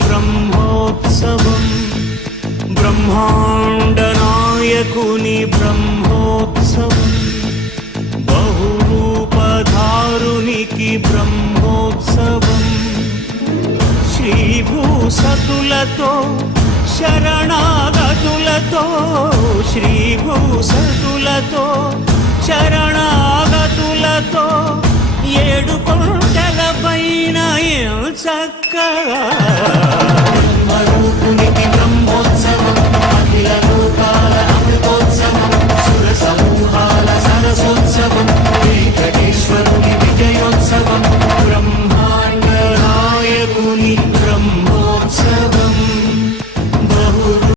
బ్రహ్మోత్సవం బ్రహ్మాండ నాయకుని బ్రహ్మోత్సవం బహురూపధారునికి బ్రహ్మోత్సవం శ్రీభూసతులతో శరణాగతులతో శ్రీభూసతులతో శరణాగతులతో 7 కొండల పైన చక్కగా బ్రహ్మరూపునికి